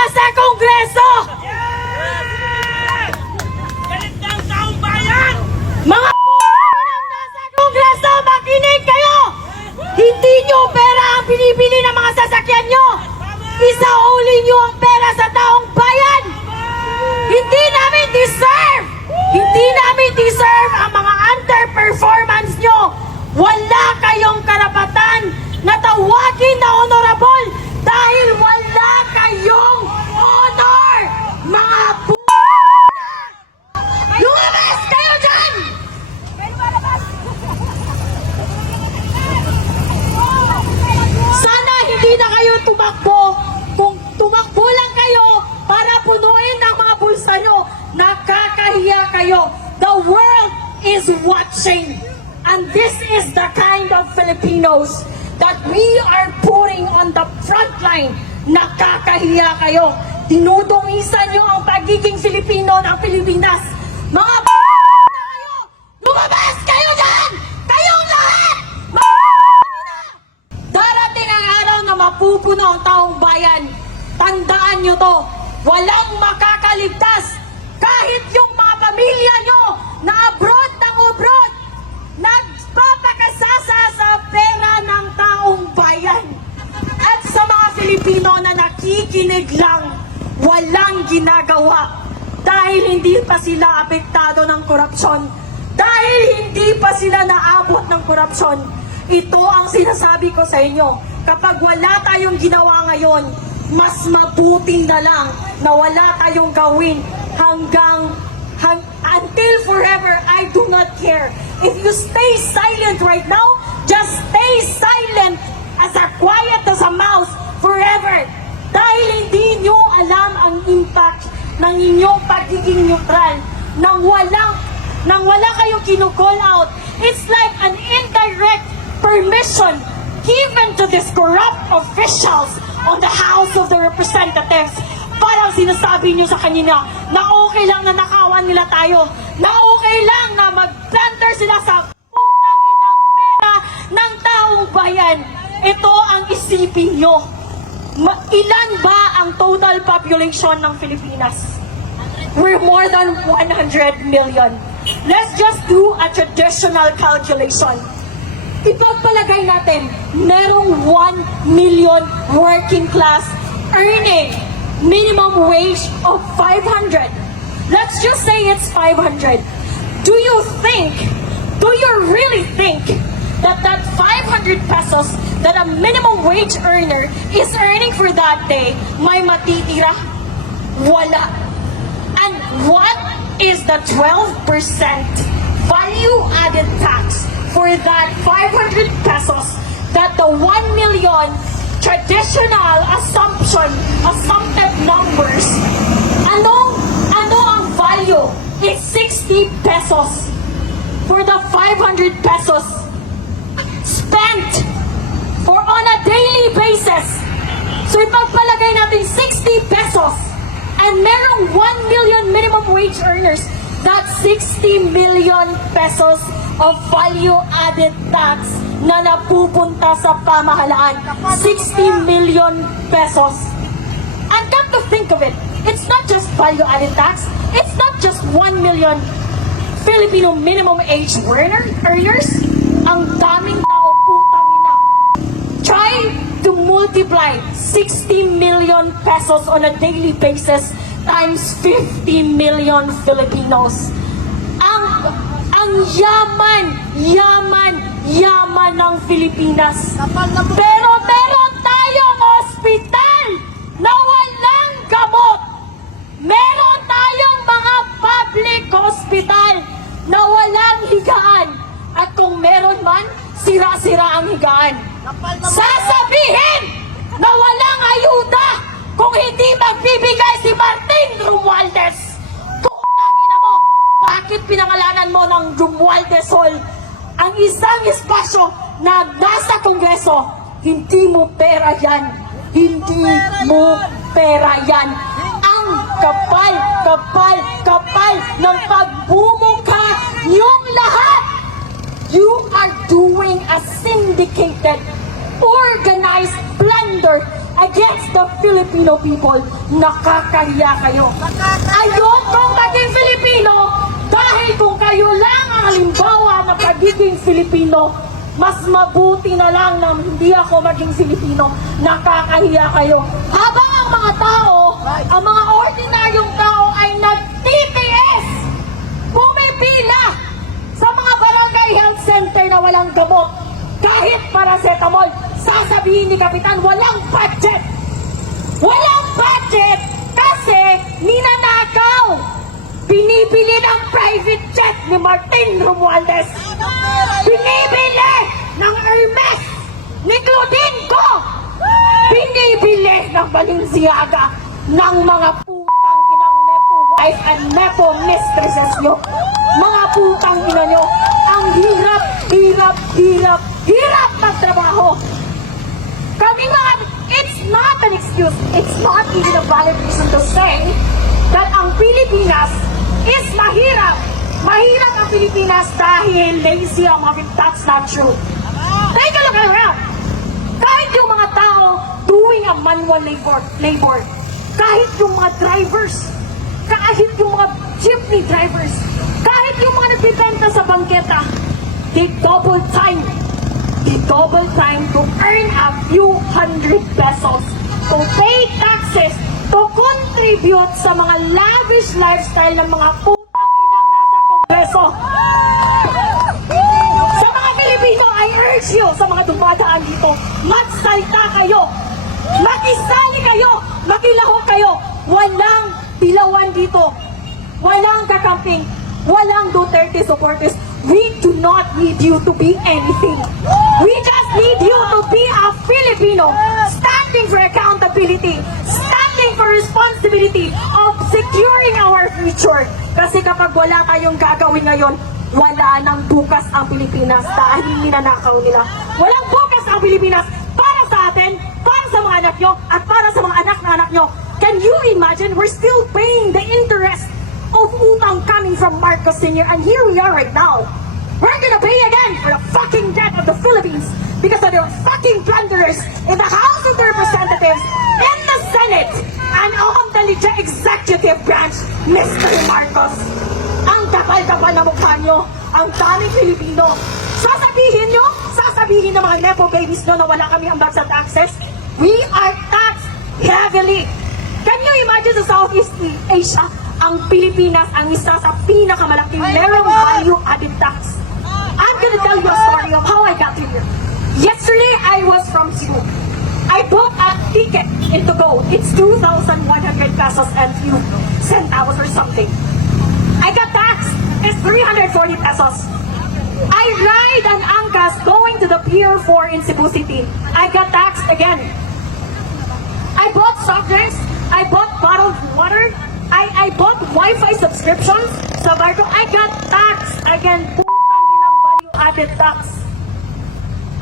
nasa Kongreso! Galit ng taong bayan! Mga nasa Kongreso, makinig kayo! Hindi nyo pera ang binibili ng mga sasakyan nyo! Isauli nyo ang pera sa taong bayan! Hindi namin deserve! Hindi namin deserve ang mga underperformance nyo! Wala kayong karapatan na tawagin na honorable dahil wala kayong honor! Mga lumabas kayo dyan! Sana hindi na kayo tumakbo. Kung tumakbo lang kayo para punuin ang mga bulsa nyo, nakakahiya kayo. The world is watching. And this is the kind of Filipinos that we are putting on the front line. Nakakahiya kayo. Dinudungisan nyo ang pagiging Filipino ng Pilipinas. Mga kayo! Lumabas kayo dyan! Kayong lahat! Darating ang araw na mapupuno ang taong bayan. Tandaan nyo to. Walang makakaligtas. Kahit yung mga pamilya nyo na abroad ng abroad, nagpapakasasa sa pera ng taong bayan. At sa mga Filipino na nakikinig lang, walang ginagawa. Dahil hindi pa sila apektado ng korupsyon. Dahil hindi pa sila naabot ng korupsyon. Ito ang sinasabi ko sa inyo. Kapag wala tayong ginawa ngayon, mas mabuti na lang na wala tayong gawin until forever. I do not care. If you stay silent right now, just stay silent as quiet as a mouse forever. Dahil hindi nyo alam ang impact ng inyong pagiging neutral. Nang wala kayong kinu-call out, it's like an indirect permission given to these corrupt officials on the House of the Representatives. Parang sinasabi nyo sa kanina na okay lang na nakawan nila tayo, na okay lang na mag-planter sila sa utang ng pera ng taong bayan. Ito ang isipin nyo. Ilan ba ang total population ng Pilipinas? We're more than 100 million. Let's just do a traditional calculation. Ipagpalagay natin, merong 1 million working class earning minimum wage of 500. Let's just say it's 500. Do you really think that 500 pesos that a minimum wage earner is earning for that day may matitira? Wala. And what is the 12% value-added tax for that 500 pesos that the 1 million traditional assumpted numbers? Ano ang value? It's 60 pesos for the 500 pesos spent for on a daily basis. So ipagpalagay natin 60 pesos and merong 1 million minimum wage earners, that's 60 million pesos of value-added tax na napupunta sa pamahalaan. 60 million pesos. And come to think of it, it's not just value-added tax, it's not just 1 million Filipino minimum age earners. Ang daming tao, putang ina. Try to multiply 60 million pesos on a daily basis times 50 million Filipinos. Ang yaman ng Pilipinas. Pero meron tayong ospital na walang gamot. Meron tayong mga public hospital na walang higaan. At kung meron man, sira-sira ang higaan. Sasabihin na walang ayuda kung hindi magbibigay si Martin Romualdez. Tutang ina mo, bakit pinangalanan mo ng Romualdez Hall ang isang espasyo na nasa Kongreso? Hindi mo pera yan. Hindi mo pera yan. Ang kapal ng pagbumukha niyong lahat. You are doing a syndicated, organized plunder against the Filipino people. Nakakahiya kayo. Ayokong maging Filipino dahil kung kayo lang ang halimbawa ng pagiging Filipino, mas mabuti na lang na hindi ako maging Filipino. Nakakahiya kayo. Habang ang mga tao, ang mga ordinaryong tao ay nag-TTS, pumipila sa mga barangay health center na walang gamot. Kahit paracetamol, sasabihin ni Kapitan, walang budget. Walang budget kasi ninanakaw. Binibili ng private jet ni Martin Romualdez. Binibili ng Hermes ni Clodenco. Binibili ng Balenciaga ng mga putang inang nepo wife and nepo mistresses nyo. Mga putang ina nyo. Ang hirap, hirap, hirap, hirap magtrabaho. Kami mga, it's not an excuse. It's not even a valid reason to say that ang Pilipinas is mahirap. Mahirap ang Pilipinas dahil lazy ang mga people. That's not true. Take a look around. Kahit yung mga tao doing a manual labor, kahit yung mga drivers, kahit yung mga jeepney drivers, kahit yung mga nagbibenta sa bangketa, they double time to earn a few hundred pesos, to pay taxes, to contribute sa mga lavish lifestyle ng mga putang inang nasa Kongreso. Sa mga Pilipino, I urge you, sa mga dumadaan dito, magsalta kayo, makisali kayo, makilahok kayo. Walang dilawan dito, walang kakamping, walang Duterte supporters. We do not need you to be anything. We just need you to be a Filipino, standing for accountability, standing for responsibility of securing our future. Kasi kapag wala tayong gagawin ngayon, wala nang bukas ang Pilipinas dahil ninanakaw nila. Walang bukas ang Pilipinas para sa atin, para sa mga anak nyo, at para sa mga anak na anak nyo. Can you imagine? We're still paying the interest of utang coming from Marcos Sr. And here we are right now. We're gonna pay again for the fucking debt of the Philippines because of their fucking blunders in the House of Representatives, in the Senate, and on the executive branch, Mr. Marcos. Ang kapal-kapal na mukha nyo, ang daming Pilipino. Sasabihin ng mga nepo babies nyo na wala kami ambag sa taxes. We are taxed heavily. Can you imagine sa Southeast Asia, ang Pilipinas ang isa sa pinakamalaking merong value-added tax. I'm gonna tell you a story of how I got here. Yesterday, I was from Cebu. I bought a ticket to go. It's 2,100 pesos and few centavos or something. I got taxed. It's 340 pesos. I ride an Angkas going to the Pier 4 in Cebu City. I got taxed again. I bought soft drinks. I bought bottled water. I bought Wi-Fi subscriptions sa Barco. I got taxed again. Putang inang value-added tax.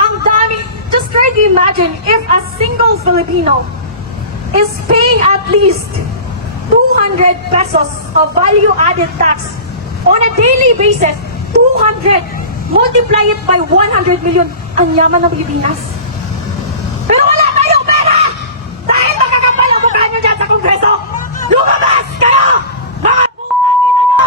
Ang dami. Just try to imagine if a single Filipino is paying at least 200 pesos of value-added tax on a daily basis. 200. Multiply it by 100 million. Ang yaman ng Pilipinas. Pero wala tayong pera! Dahil magkakapal ang mukha nyo dyan sa Kongreso! Lumabas kayo! Mga putang ina nyo!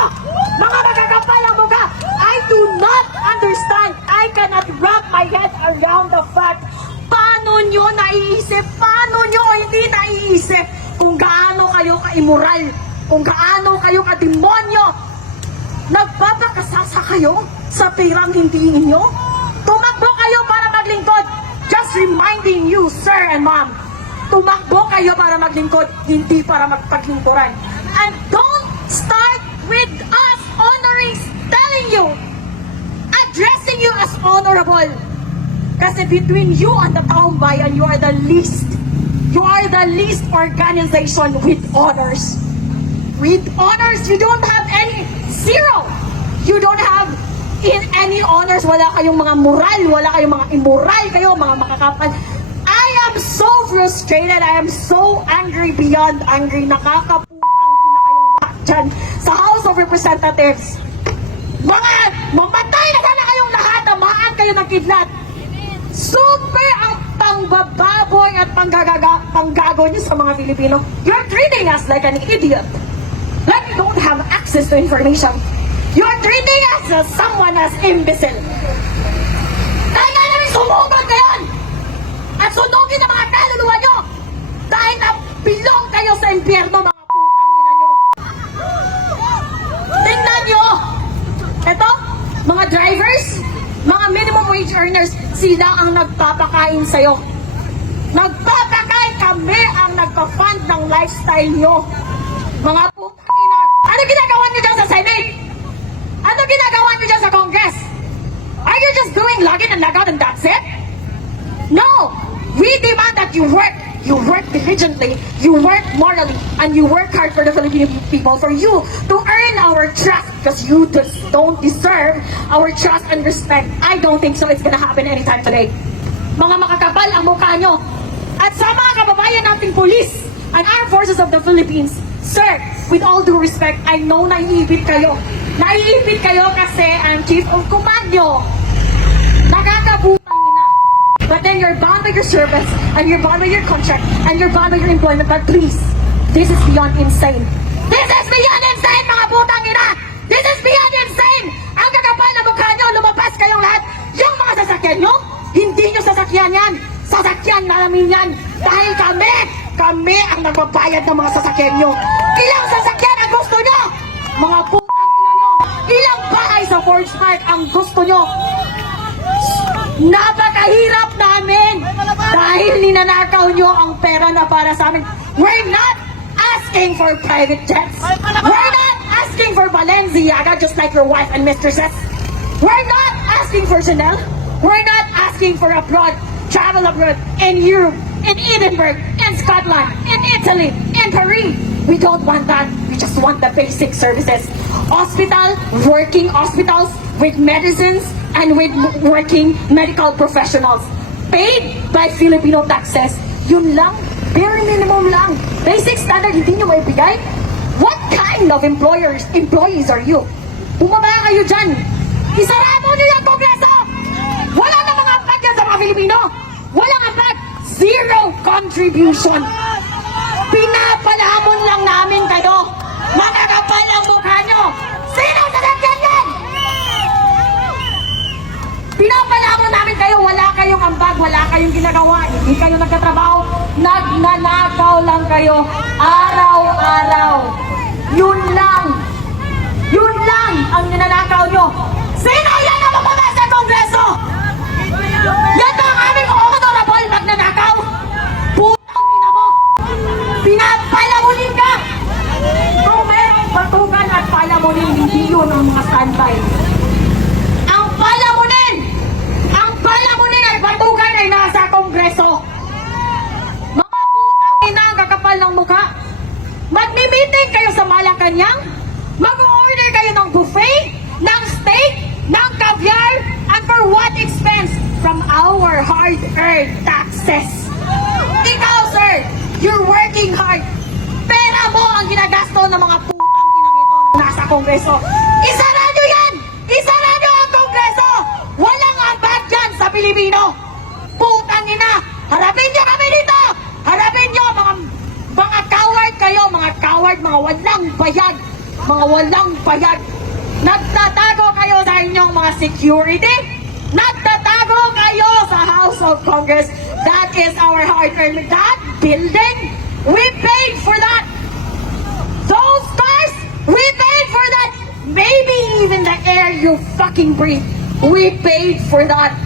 Mga magkakapal ang mukha! I do not understand. I cannot wrap my head around the fact paano nyo naiisip, paano nyo hindi naiisip kung gaano kayo ka-immoral, kung gaano kayo ka-demonyo. Nagpapakasasa kayo sa perang hindi inyo. Tumakbo kayo para maglingkod. Just reminding you, sir and ma'am, tumakbo kayo para maglingkod, hindi para magpaglingkuran. And don't start with us honoring, telling you, addressing you as honorable. Kasi between you and the taong bayan, you are the least organization with honors. With honors, you don't have any, zero. You don't have in any honors, wala kayong mga moral, wala kayong mga immoral kayo, mga makakapal. I am so frustrated, I am so angry beyond angry. Nakakaputang ina kayong lahat dyan sa House of Representatives. Mga mamatay na sana kayong lahat, tamaan kayo ng kidlat. Super pangbababoy at panggago niyo sa mga Pilipino. You're treating us like an idiot. Like we don't have access to information. You're treating us as someone as imbecile. Dahil nga namin sumugod ngayon at sunugin ang mga kaluluwa nyo dahil nabilong kayo sa impyerno, mga putang ina nyo. Tingnan nyo! Ito, mga drivers, mga minimum wage earners, sila ang nagpapakain sa'yo. Nagpapakain, kami ang nagpa-fund ng lifestyle nyo. Mga putang ina. Ano ginagawa nyo dyan sa Senate? Ano ginagawa nyo dyan sa Congress? Are you just doing login and log out and that's it? No! We demand that you work diligently, you work morally, and you work hard for the Filipino people, for you to earn our trust, because you just don't deserve our trust and respect. I don't think so it's gonna happen anytime today. Mga makakapal ang mukha nyo. At sa mga kababayan nating police and armed forces of the Philippines, sir, with all due respect, I know naiibig kayo. Naiibig kayo kasi ang chief of command nyo nakakabutang ina. But then you're bound by your service, and you're bound by your contract, and you're bound by your employment. But please, this is beyond insane. This is beyond insane, mga putang ina! This is beyond insane! Ang kakapal na mukha nyo, lumabas kayong lahat. Yung mga sasakyan nyo, hindi nyo sasakyan yan. Sasakyan namin yan. Dahil kami ang nagbabayad ng mga sasakyan nyo. Ilang sasakyan ang gusto nyo? Mga putang ina nyo. Ilang bahay sa Forge Park ang gusto nyo? Napakahirap namin dahil ninanakaw nyo ang pera na para sa amin. We're not asking for private jets. We're not asking for Balenciaga just like your wife and mistresses. We're not asking for Chanel. We're not asking for travel abroad in Europe, in Edinburgh, in Scotland, in Italy, in Paris. We don't want that. We just want the basic services. Working hospitals with medicines and with working medical professionals. Paid by Filipino taxes. Yun lang. Bare minimum lang. Basic standard, hindi nyo maibigay? What kind of employees are you? Bumaba kayo dyan. Isarado nyo yung Kongreso! Wala na mga ambag yan sa mga Filipino! Walang ambag! Zero contribution! Pinapalamon lang namin kayo! Makakapal ang mukha nyo! Sino sasakyan yan? Pinapalamon namin kayo, wala kayong ambag, wala kayong ginagawa, hindi kayo nagtatrabaho, nagnanakaw lang kayo, araw-araw. Yun lang ang ninanakaw nyo. Sino yan ang mababa sa Kongreso? Yan ba ang aming honorable magnanakaw? Putang ina mo! Pinapalamunin ka! Kung merong batukan at palamunin, hindi yun ang mga standby. Ang palamunin at batukan ay nasa Kongreso. Mga putang ina ang kakapal ng mukha. Magmi-meeting kayo sa Malacanang, mag-order kayo ng buffet, ng steak, ng caviar, and for what expense? From our hard-earned taxes. Ikaw, sir, you're working hard. Pera mo ang ginagasto ng mga putang inang ito na nasa Kongreso. Isara nyo yan! Isara nyo ang Kongreso! Walang ambag dyan sa Pilipino! Putang ina! Harapin nyo kami dito! Harapin nyo mga coward kayo! Mga coward, mga walang bayad! Mga walang bayad! Nagtatago kayo sa inyong mga security! Nagtatago kayo sa House of Congress! That is our hard-earned. That building, we paid for that! Those cars, we paid for that! Maybe even the air you fucking breathe, we paid for that!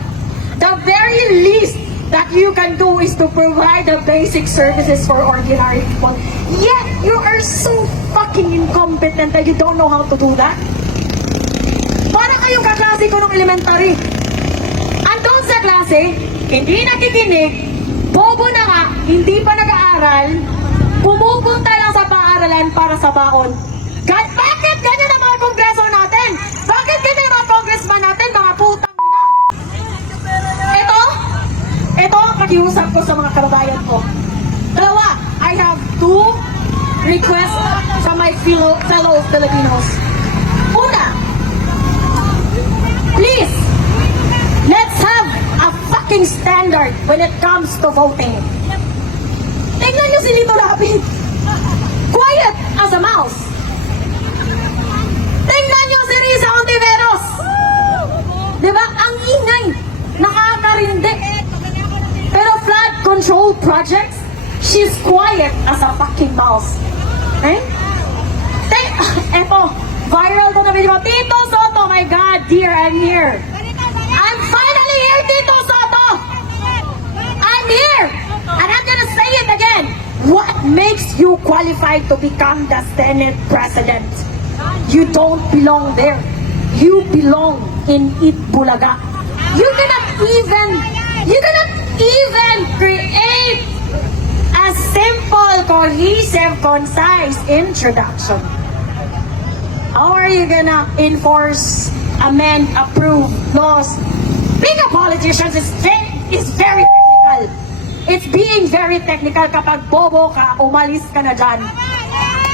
The very least that you can do is to provide the basic services for ordinary people. Yet, you are so fucking incompetent that you don't know how to do that. Para kayong kaklase ko nung elementary. Andun sa klase, hindi nakikinig, bobo na nga, hindi pa nag-aaral, pumupunta lang sa paaralan para sa baon. Bakit ganyan ang mga kongreso natin? Bakit ganyan ang mga congressman natin, mga putang ina? Ito ang pakiusap ko sa mga kababayan ko. Dalawa, I have two requests sa my fellow Filipinos. Una, please, let's have a fucking living standard when it comes to voting. Tingnan niyo si Lito Lapid. Quiet as a mouse. Tingnan niyo si Risa Ontiveros. Diba? Ang ingay. Nakakarindi. Pero flood control projects, she's quiet as a fucking mouse. Okay? Eto, viral to na video. Tito Soto, my God, dear, I'm here. I'm finally here, Tito Soto! I'm here! And I'm gonna say it again. What makes you qualified to become the Senate President? You don't belong there. You belong in Itbulaga. You cannot even create a simple, cohesive, concise introduction. How are you gonna enforce, amend, approve laws? Being a politician is very technical. It's being very technical kapag bobo ka, umalis ka na dyan.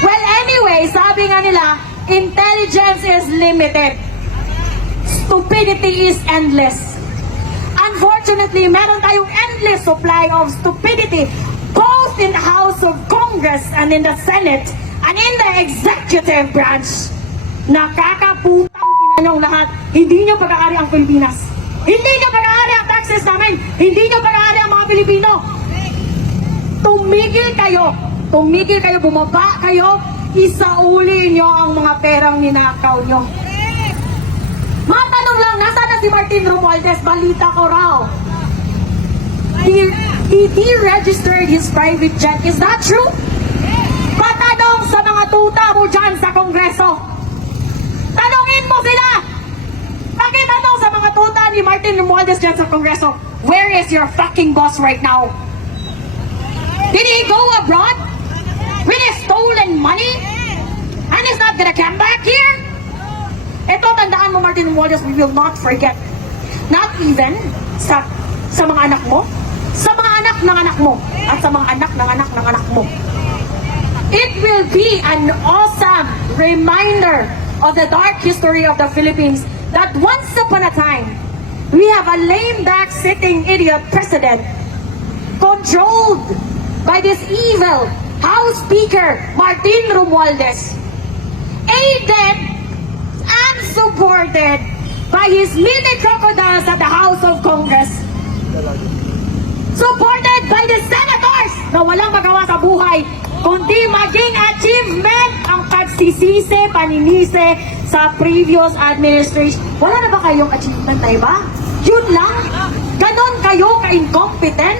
Well, anyway, sabi nga nila, intelligence is limited. Stupidity is endless. Unfortunately, meron tayong endless supply of stupidity both in the House of Congress and in the Senate and in the executive branch. Nakakaputang ina niyong lahat. Hindi niyo pag-aari ang Pilipinas. Hindi niyo pag-aari ang taxes namin. Hindi niyo pag-aari ang mga Pilipino. Tumigil kayo. Tumigil kayo, bumaba kayo. Isauli niyo ang mga perang ninakaw niyo. Matanong lang, nasaan na si Martin Romualdez? Balita ko raw. He deregistered his private jet. Is that true? Patanong sa mga tuta mo dyan sa Kongreso. Tanungin mo sila! Pakitanong sa mga tuta ni Martin Romualdez dyan sa Kongreso, where is your fucking boss right now? Did he go abroad? With his stolen money? And he's not gonna come back here? Ito, tandaan mo, Martin Romualdez, we will not forget. Not even sa mga anak mo, sa mga anak ng anak mo, at sa mga anak ng anak ng anak mo. It will be an awesome reminder of the dark history of the Philippines that once upon a time, we have a lame-back sitting idiot president controlled by this evil House Speaker, Martin Romualdez, aided and supported by his mini crocodiles at the House of Congress, supported by the senators na walang magawa sa buhay, kundi maging achievement ang pagsisisi, paninisi sa previous administration. Wala na ba kayong achievement na iba? Yun lang? Ganon kayo ka-incompetent?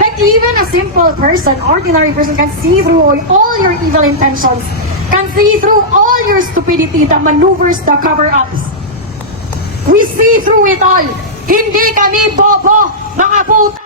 Like even a simple person, ordinary person can see through all your evil intentions, can see through all your stupidity, the maneuvers, the cover-ups. We see through it all. Hindi kami bobo, mga puta.